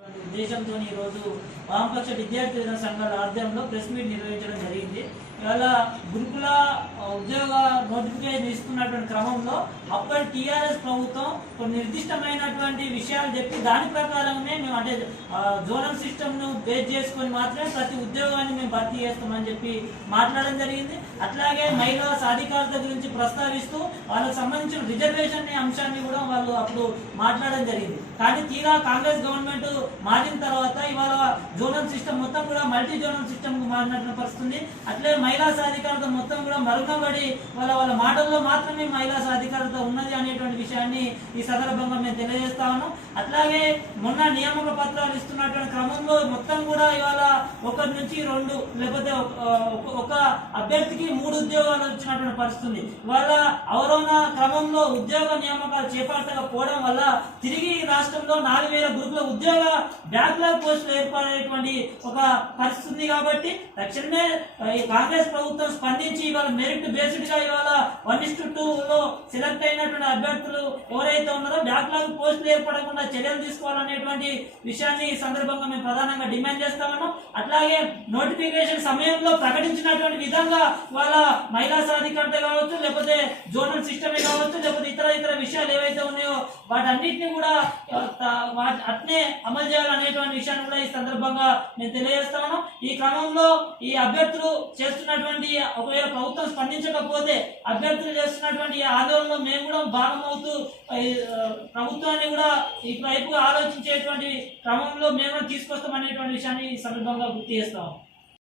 ఉద్దేశంతో ఈరోజు వామపక్ష విద్యార్థి సంఘాల ఆధ్వర్యంలో ప్రెస్ మీట్ నిర్వహించడం జరిగింది. ఇవాళ గురుకుల ఉద్యోగ నోటిఫికేషన్ ఇస్తున్నటువంటి క్రమంలో అప్పటి టీఆర్ఎస్ ప్రభుత్వం కొన్ని నిర్దిష్టమైనటువంటి విషయాలు చెప్పి దాని ప్రకారమే మేము అంటే జోనల్ సిస్టమ్ను బేస్ చేసుకొని మాత్రమే ప్రతి ఉద్యోగాన్ని మేము భర్తీ చేస్తామని చెప్పి మాట్లాడడం జరిగింది. అట్లాగే మహిళా సాధికారత గురించి ప్రస్తావిస్తూ వాళ్ళకు సంబంధించిన రిజర్వేషన్ అంశాన్ని కూడా వాళ్ళు అప్పుడు మాట్లాడడం జరిగింది. కానీ తీరా కాంగ్రెస్ గవర్నమెంట్ మారిన తర్వాత ఇవాళ జోనల్ సిస్టమ్ మొత్తం కూడా మల్టీ జోనల్ సిస్టమ్ కు మారినటువంటి పరిస్థితుంది. అట్లే మహిళా సాధికారత మొత్తం కూడా మరుగునబడి వాళ్ళ మాటల్లో మాత్రమే మహిళా సాధికారత ఉన్నది అనేటువంటి విషయాన్ని ఈ సందర్భంగా మేము తెలియజేస్తా ఉన్నాం. అట్లాగే మొన్న నియామక పత్రాలు ఇస్తున్నటువంటి క్రమంలో మొత్తం కూడా ఇవాళ 1 నుంచి 2 లేకపోతే ఒక అభ్యర్థికి 3 ఉద్యోగాలు వచ్చినటువంటి పరిస్థితుంది. ఇవాళ అవరోహణ క్రమంలో ఉద్యోగ నియామకాలు చేపట్టకపోవడం వల్ల తిరిగి రాష్ట్రంలో 4000 గురుకుల ఉద్యోగ బ్యాక్లాగ్ పోస్టులు ఏర్పడేటువంటి ఒక పరిస్థితి. కాబట్టి తక్షణమే కాంగ్రెస్ ప్రభుత్వం స్పందించి ఇవాళ మెరిట్ బేస్డ్ గా ఇవాళ 1:2 లో సెలెక్ట్ అయినటువంటి అభ్యర్థులు ఎవరైతే ఉన్నారో బ్యాక్లాగ్ పోస్టులు ఏర్పడకుండా చర్యలు తీసుకోవాలనేటువంటి విషయాన్ని ఈ సందర్భంగా మేము ప్రధానంగా డిమాండ్ చేస్తా ఉన్నాం. అట్లాగే నోటిఫికేషన్ సమయంలో ప్రకటించినటువంటి విధంగా వాళ్ళ మహిళా సాధికారత కావచ్చు, లేకపోతే జోనల్ సిస్టమే కావచ్చు, లేకపోతే ఇతర విషయాలు ఏవైతే ఉన్నాయో వాటన్నిటిని కూడా అట్నే అమలు చేయాలనేటువంటి విషయాన్ని కూడా ఈ సందర్భంగా నేను తెలియజేస్తాను. ఈ క్రమంలో ఈ అభ్యర్థులు చేస్తున్నటువంటి ఒకవేళ ప్రభుత్వం స్పందించకపోతే అభ్యర్థులు చేస్తున్నటువంటి ఆందోళనలో మేము కూడా భాగమవుతూ ప్రభుత్వాన్ని కూడా ఈ వైపు ఆలోచించేటువంటి క్రమంలో మేము తీసుకొస్తాం అనేటువంటి విషయాన్ని ఈ సందర్భంగా గుర్తు చేస్తాం.